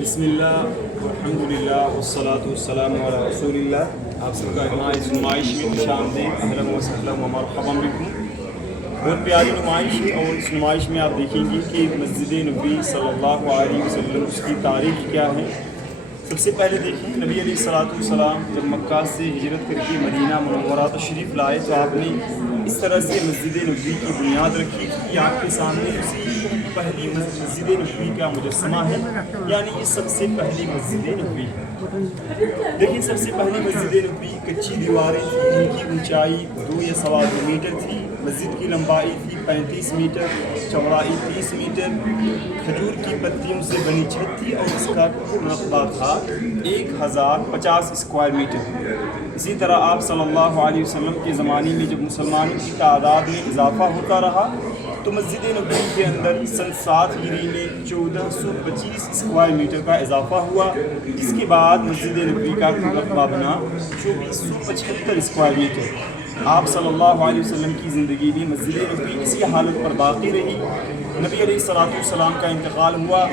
بسم اللہ الحمدللہ والصلاة والسلام علی رسول اللہ. آپ سب کا ہماری نمائش میں خوش آمدید. اہلا و سہلا و مرحبا بکم. بہت پیاری نمائش ہے اور اس نمائش میں آپ دیکھیں گے کہ مسجد نبوی صلی اللہ علیہ وسلم اس کی تاریخ کیا ہے. سب سے پہلے دیکھیں نبی علیہ الصلوۃ والسلام جب مکہ سے ہجرت کر کے مدینہ منورہ تشریف لائے تو آپ نے اس طرح سے مسجد نبوی کی بنیاد رکھی کہ آپ کے سامنے اسی پہلی مسجد نبوی کا مجسمہ ہے، یعنی یہ سب سے پہلی مسجد نبوی ہے. دیکھیں سب سے پہلی مسجد نبوی کچی دیواریں تھیں، ان کی اونچائی 2 یا 2.25 میٹر تھی. مسجد کی لمبائی تھی 35 میٹر، چوڑائی 30 میٹر. کھجور کی پتیوں سے بنی چھت تھی اور اس کا رقبہ تھا 1050 اسکوائر میٹر. اسی طرح آپ صلی اللہ علیہ وسلم کے زمانے میں جب مسلمانوں کی تعداد میں اضافہ ہوتا رہا تو مسجد نبوی کے اندر سن 7 ہجری میں 1425 اسکوائر میٹر کا اضافہ ہوا. اس کے بعد مسجد نبوی کا رقبہ بنا 2475 اسکوائر میٹر. آپ صلی اللہ علیہ وسلم کی زندگی میں مسجد نبوی اسی حالت پر باقی رہی. نبی علیہ الصلوۃ والسلام کا انتقال ہوا،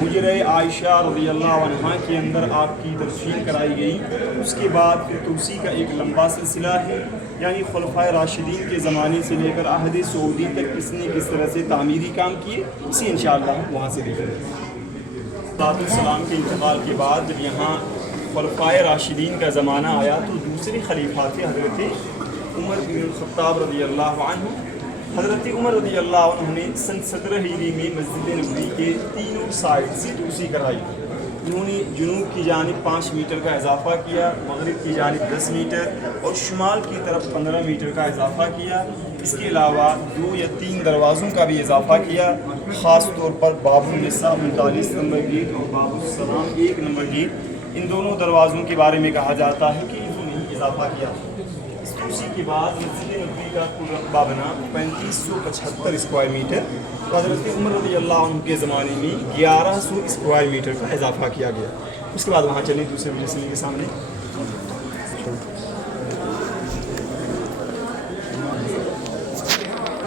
حجرہ عائشہ رضی اللہ عنہا کے اندر آپ کی تدفین کرائی گئی. اس کے بعد پھر توسیع کا ایک لمبا سلسلہ ہے، یعنی خلفائے راشدین کے زمانے سے لے کر عہد سعودی تک کس نے کس طرح سے تعمیری کام کیے، اسے انشاءاللہ ہم وہاں سے دیکھیں گے. صلی السلام کے انتقال کے بعد جب یہاں خلفائے راشدین کا زمانہ آیا تو دوسرے خلیفہ تھے حضرت عمر بن الخطاب رضی اللہ عنہ. حضرت عمر رضی اللہ عنہ نے سن 17 ہجری میں مسجد نبوی کے تینوں سائڈ سے توسیع کرائی. انہوں نے جنوب کی جانب 5 میٹر کا اضافہ کیا، مغرب کی جانب 10 میٹر اور شمال کی طرف 15 میٹر کا اضافہ کیا. اس کے علاوہ 2 یا 3 دروازوں کا بھی اضافہ کیا، خاص طور پر باب النساء 39 نمبر گیٹ اور باب السلام 1 نمبر گیٹ. ان دونوں دروازوں کے بارے میں کہا جاتا ہے کہ انہوں نے اضافہ کیا. اس توسیع کے بعد مسجد نبوی کا کل رقبہ بنا 3575 اسکوائر میٹر. حضرت عمر رضی اللہ عنہ کے زمانے میں 1100 اسکوائر میٹر کا اضافہ کیا گیا. اس کے بعد وہاں چلیں دوسرے مجسمے کے سامنے.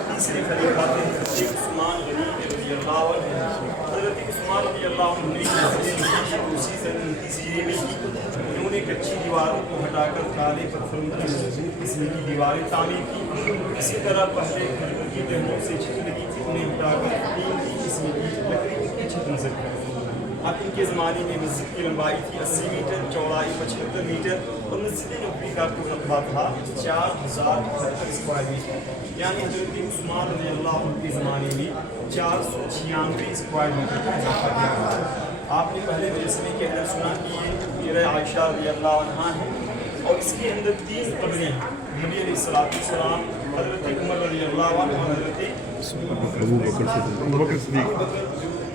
تیسرے خلیفہ تھے حضرت عثمان غنی رضی اللہ عنہ. حضرت عثمان رضی اللہ عنہ نے مسجد نبوی کی توسیع سن 29 ہجری میں کی. انہوں نے کچی دیواروں کو ہٹا کر کالے پتھروں کی مضبوط قسم کی دیواریں تعمیر کی. اسی طرح پہلے کھجور کی ٹہنیوں سے چھت لگی تھی، انہیں ہٹا کر ٹین کی قسم کی لکڑی کی چھت نصب کی. اب ان کے زمانے میں مسجد کی لمبائی تھی 80 میٹر، چوڑائی 75 میٹر اور مسجد نبوی کا کل رقبہ تھا 4078 اسکوائر میٹر. یعنی حضرت عثمان رضی اللہ عنہ کے زمانے میں 496 اسکوائر میٹر کا اضافہ کیا گیا. آپ نے پہلے مجسمے کے اندر سنا کہ یہ حجرہ عائشہ رضی اللہ عنہا ہے اور اس کے اندر 3 قبریں ہیں. نبی علیہ الصلوۃ والسلام، حضرت عمر رضی اللہ عنہ اور حضرت ابو بکر صدیق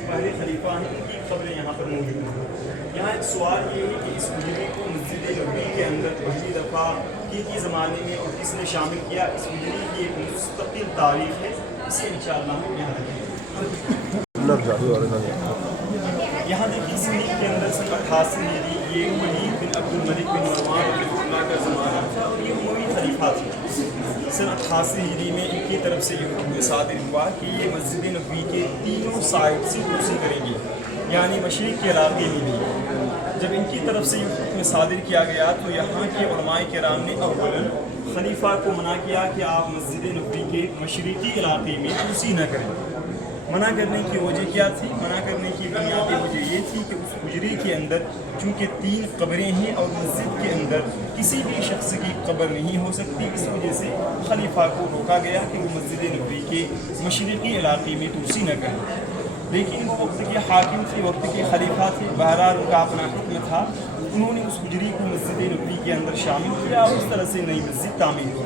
پہلے خلیفہ ہیں، ان کی قبریں یہاں پر موجود ہیں. یہاں ایک سوال یہ ہے کہ اس حجرے کو مسجد نبوی کے اندر پہلی دفعہ کی زمانے میں اور کس نے شامل کیا. اس حجرے کی ایک مستقل تاریخ ہے، اسے انشاءاللہ ہم یہاں دیکھیں. یہاں دیکھیے سندھ کے اندر سن 88 ہجری یہ ولید بن عبد الملک بن مروان رحمۃ اللہ کا زمانہ تھا اور یہ اموی خلیفہ تھے. سن 88 ہجری میں ان کی طرف سے یہ حکم صادر ہوا کہ یہ مسجد نبوی کے تینوں سائڈ سے توسیع کریں گے، یعنی مشرق کے علاقے میں بھی. جب ان کی طرف سے یہ حکم صادر کیا گیا تو یہاں کے علماء کرام نے اولاً خلیفہ کو منع کیا کہ آپ مسجد نبوی کے مشرقی علاقے میں توسیع نہ کریں. منع کرنے کی وجہ کیا تھی؟ منع کرنے کی بنیادی وجہ یہ تھی کہ اس حجرے کے اندر چونکہ 3 قبریں ہیں اور مسجد کے اندر کسی بھی شخص کی قبر نہیں ہو سکتی، اس وجہ سے خلیفہ کو روکا گیا کہ وہ مسجد نبوی کے مشرقی علاقے میں توسیع نہ کریں. لیکن وہ وقت کے حاکم تھے، وقت کے خلیفہ تھے، بہرحال ان کا اپنا حکم تھا. انہوں نے اس حجرے کو مسجد نبوی کے اندر شامل کیا اور اس طرح سے نئی مسجد تعمیر کی.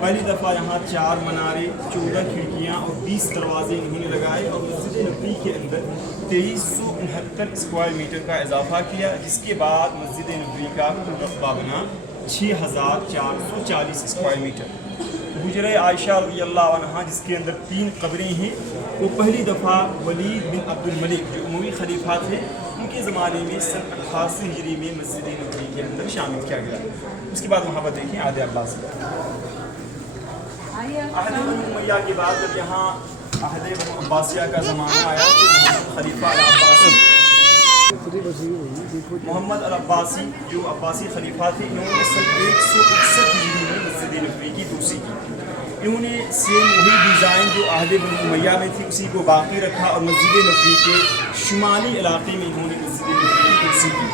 پہلی دفعہ یہاں 4 منارے، 14 کھڑکیاں اور 20 دروازے انہوں نے لگائے اور مسجد نبوی کے اندر 2369 اسکوائر میٹر کا اضافہ کیا. جس کے بعد مسجد نبوی کا کل رقبہ بنا 6440 اسکوائر میٹر. حجرہ عائشہ رضی اللہ عنہا جس کے اندر 3 قبریں ہیں، وہ پہلی دفعہ ولید بن عبد الملک جو اموی خلیفہ تھے ان کے زمانے میں سن 88 ہجری میں مسجد نبوی کے اندر شامل کیا گیا. اس کے بعد وہاں پر دیکھیں عہد عباس. عہد بنو امیہ کے بعد جب یہاں عہد بنو عباسیہ کا زمانہ آیا تو خلیفہ العباسی محمد العباسی جو عباسی خلیفہ تھے، انہوں نے سن 161 ہجری میں مسجد نبوی کی توسیع کی۔ انہوں نے سیم وہی ڈیزائن جو عہد بنو امیہ میں تھی اسی کو باقی رکھا اور مسجد نبوی کے شمالی علاقے میں انہوں نے مسجد نبوی کی توسیع کی،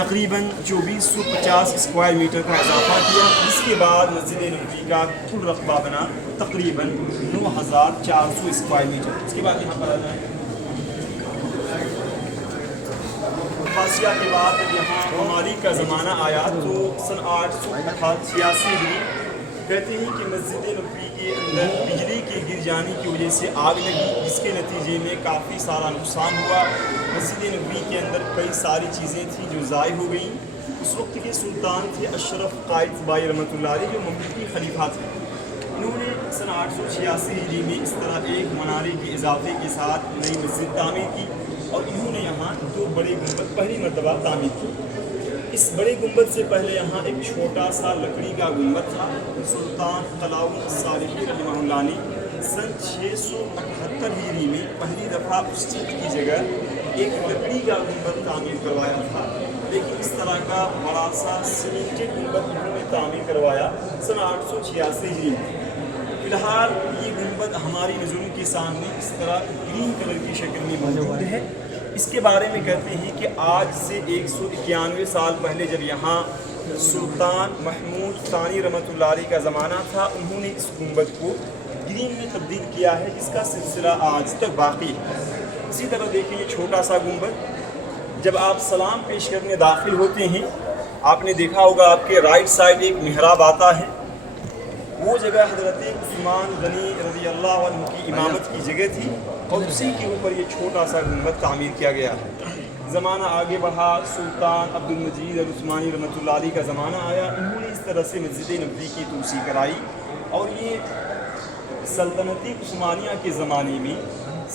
تقریباً 2450 اسکوائر میٹر کا اضافہ کیا، جس کے بعد مسجد نبوی کا کل رقبہ بنا تقریباً 9400 اسکوائر میٹر۔ اس کے بعد یہاں پر آ جائیں، عباسیہ کے بعد جب یہاں ممالک کا زمانہ آیا تو سن 886 ہجری کہتے ہیں کہ مسجد نبوی کے اندر بجلی کے گر جانے کی وجہ سے آگ لگی، جس کے نتیجے میں کافی سارا نقصان ہوا۔ مسجد نبوی کے اندر کئی ساری چیزیں تھیں جو ضائع ہو گئیں۔ اس وقت کے سلطان تھے اشرف قائد بائی رحمۃ اللہ علیہ، جو مملوکی خلیفہ تھے۔ انہوں نے سن 886 ہجری میں اس طرح ایک منارے کے اضافے کے ساتھ نئی مسجد تعمیر کی اور انہوں نے یہاں 2 بڑے گنبد پہلی مرتبہ تعمیر کی۔ اس بڑے گنبد سے پہلے یہاں ایک چھوٹا سا لکڑی کا گنبد تھا۔ سلطان قلاؤن الصالحی رحمہ اللہ نے سن 678 ہجری میں پہلی دفعہ اس چیز کی جگہ ایک لکڑی کا گنبد تعمیر کروایا تھا، لیکن اس طرح کا بڑا سا سیمنٹڈ گنبد انہوں نے تعمیر کروایا سن 886 ہجری میں۔ فی الحال یہ گنبد ہماری نظروں کے سامنے اس طرح گرین کلر کی شکل میں موجود ہے۔ اس کے بارے میں کہتے ہیں کہ آج سے 191 سال پہلے جب یہاں سلطان محمود ثانی رحمۃ اللہ علیہ کا زمانہ تھا، انہوں نے اس گنبد کو گرین میں تبدیل کیا ہے، جس کا سلسلہ آج تک باقی ہے۔ اسی طرح دیکھیں یہ چھوٹا سا گنبد، جب آپ سلام پیش کرنے داخل ہوتے ہیں آپ نے دیکھا ہوگا آپ کے رائٹ سائڈ ایک محراب آتا ہے، وہ جگہ حضرت عثمان غنی رضی اللہ عنہ کی امامت کی جگہ تھی اور اسی کے اوپر یہ چھوٹا سا گنبد تعمیر کیا گیا ہے۔ زمانہ آگے بڑھا، سلطان عبد المجید العثمانی رحمۃ اللہ علیہ کا زمانہ آیا، انہوں نے اس طرح سے مسجد نبوی کی توسیع کرائی اور یہ سلطنتی عثمانیہ کے زمانے میں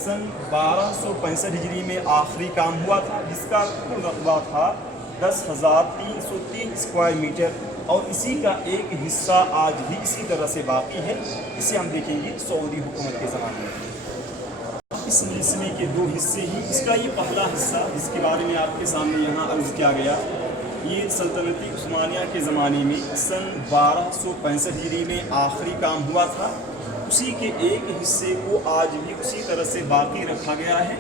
سن 1265 ہجری میں آخری کام ہوا تھا، جس کا کل رقبہ تھا 10,303 اسکوائر میٹر اور اسی کا ایک حصہ آج بھی اسی طرح سے باقی ہے۔ اسے ہم دیکھیں گے سعودی حکومت کے زمانے میں۔ اس مجسمے کے 2 حصے ہیں، اس کا یہ پہلا حصہ جس کے بارے میں آپ کے سامنے یہاں عرض کیا گیا، یہ سلطنتی عثمانیہ کے زمانے میں سن 1265 ہجری میں آخری کام ہوا تھا، اسی کے ایک حصے کو آج بھی اسی طرح سے باقی رکھا گیا ہے۔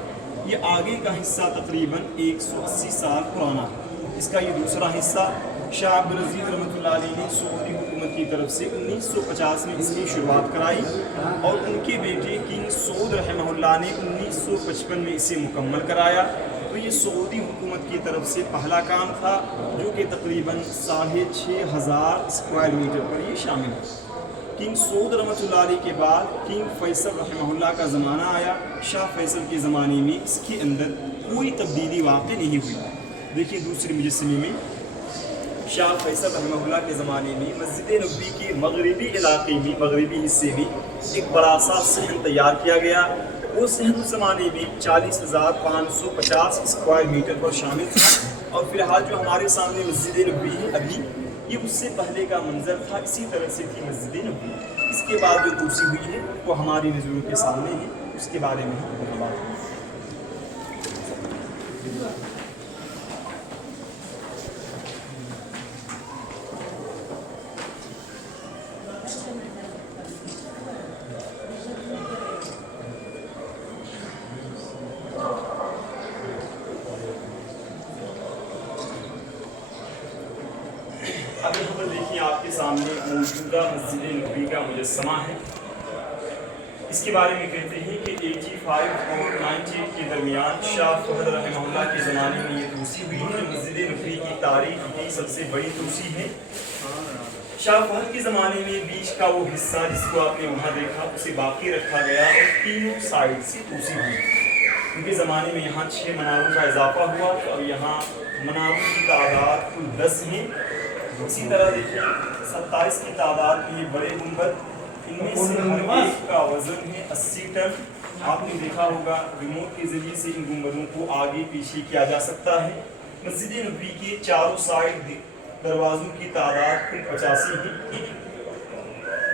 یہ آگے کا حصہ تقریباً 180 سال پرانا ہے۔ اس کا یہ دوسرا حصہ شاہ عبدالعزیز رحمۃ اللہ علیہ نے سعودی حکومت کی طرف سے 1950 میں اس کی شروعات کرائی اور ان کے بیٹے کنگ سعود رحمہ اللہ نے 1955 میں اسے مکمل کرایا۔ تو یہ سعودی حکومت کی طرف سے پہلا کام تھا جو کہ تقریباً 6500 اسکوائر میٹر پر یہ شامل ہے۔ کنگ سعود رحمۃ اللہ علیہ کے بعد کنگ فیصل رحمہ اللہ کا زمانہ آیا۔ شاہ فیصل کے زمانے میں اس کے اندر کوئی تبدیلی واقع نہیں ہوئی۔ دیکھیے دوسری مجسمے میں شاہ فیصل رحمہ اللہ کے زمانے میں مسجد نبوی کے مغربی علاقے میں، مغربی حصے میں ایک بڑا سا صحن تیار کیا گیا۔ وہ صحن اس زمانے میں 40,550 اسکوائر میٹر پر شامل تھا اور فی الحال جو ہمارے سامنے مسجد نبوی ہے ابھی، یہ اس سے پہلے کا منظر تھا، اسی طرح سے تھی مسجد نبوی۔ اس کے بعد جو توسیع ہوئی ہے وہ ہماری نظروں کے سامنے ہے، اس کے بارے میں ہم بات کریں۔ اب یہاں پر دیکھیں آپ کے سامنے موجودہ مسجد نبوی کا مجسمہ ہے۔ اس کے بارے میں کہتے ہیں کہ 85 اور 98 کے درمیان شاہ فہد رحمہ اللہ کے زمانے میں یہ توسیع ہوئی ہے، جو مسجد نبوی کی تاریخ کی سب سے بڑی توسیع ہے۔ شاہ فہد کے زمانے میں بیچ کا وہ حصہ جس کو آپ نے وہاں دیکھا اسے باقی رکھا گیا اور تینوں سائڈ سے توسیع ہوئی۔ ان کے زمانے میں یہاں 6 مناروں کا اضافہ ہوا اور یہاں مناروں کی تعداد کل 10 ہیں۔ اسی طرح دیکھیں 27 کی تعداد میں یہ بڑے گنبد، ان میں سے ہر ایک کا وزن ہے 80 ٹن۔ آپ نے دیکھا ہوگا ریموٹ کے ذریعے سے ان گنبدوں کو آگے پیچھے کیا جا سکتا ہے۔ مسجد نبوی کے چاروں سائڈ دروازوں کی تعداد کل 85 ہے۔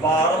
12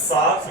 7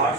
8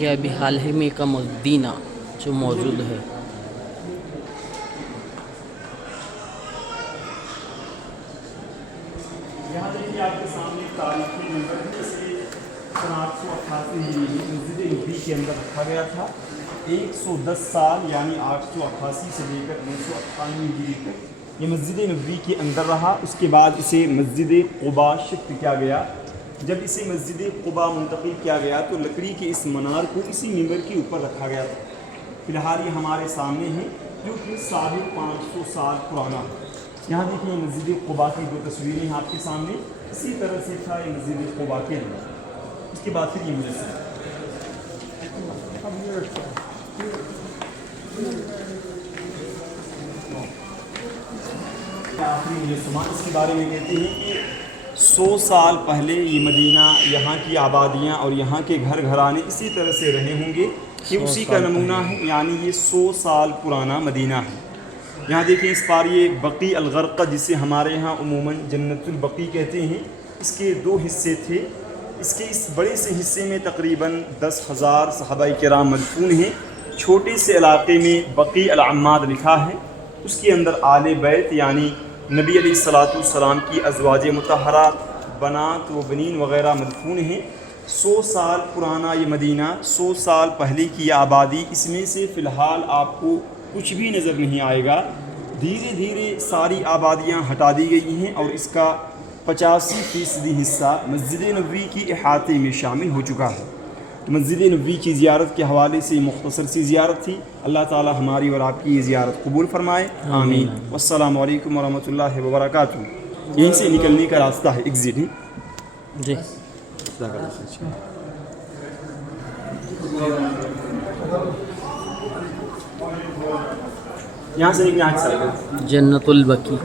یہ ابھی حال ہی میں کا مدینہ جو موجود ہے۔ یہاں دیکھیے آپ کے سامنے تاریخی منبر ہے، اسے 888 ہجری میں مسجد نبی کے اندر رکھا گیا تھا۔ 110 سال یعنی 888 سے لے کر 998 ہجری تک یہ مسجد نبوی کے اندر رہا۔ اس کے بعد اسے مسجد قباء شفٹ کیا گیا۔ جب اسے مسجد قباء منتقل کیا گیا تو لکڑی کے اس منار کو اسی منبر کے اوپر رکھا گیا تھا۔ فی الحال یہ ہمارے سامنے ہے جو کہ 550 سال پرانا ہے۔ یہاں دیکھیں مسجد قباء کی 2 تصویریں ہیں آپ کے سامنے۔ اسی طرح سے تھا یہ مسجد قباء کے اندر۔ اس کے بعد پھر یہ مجسمہ آخری مجسمہ اس کے بارے میں کہتے ہیں کہ 100 سال پہلے یہ مدینہ، یہاں کی آبادیاں اور یہاں کے گھر گھرانے اسی طرح سے رہے ہوں گے۔ یہ اسی کا نمونہ ہے، یعنی یہ 100 سال پرانا مدینہ ہے۔ یہاں دیکھیں اس پر یہ بقیع الغرقہ جسے ہمارے ہاں عموماً جنت البقیع کہتے ہیں، اس کے 2 حصے تھے۔ اس کے اس بڑے سے حصے میں تقریباً 10,000 صحابہ کرام مدفون ہیں۔ چھوٹے سے علاقے میں بقیع العماد لکھا ہے، اس کے اندر آل بیت یعنی نبی علیہ الصلوۃ والسلام کی ازواج مطہرات، بنات و بنین وغیرہ مدفون ہیں۔ 100 سال پرانا یہ مدینہ، 100 سال پہلے کی یہ آبادی، اس میں سے فی الحال آپ کو کچھ بھی نظر نہیں آئے گا۔ دھیرے دھیرے ساری آبادیاں ہٹا دی گئی ہیں اور اس کا 85% حصہ مسجد نبوی کی احاطے میں شامل ہو چکا ہے۔ مسجد نبوی کی زیارت کے حوالے سے مختصر سی زیارت تھی۔ اللہ تعالی ہماری اور آپ کی یہ زیارت قبول فرمائے، آمین۔ والسلام علیکم ورحمۃ اللہ وبرکاتہ۔ یہیں سے نکلنے کا راستہ ہے، ایگزٹ ہے جی۔ یہاں سے نکلنا ہے جنت البقیع۔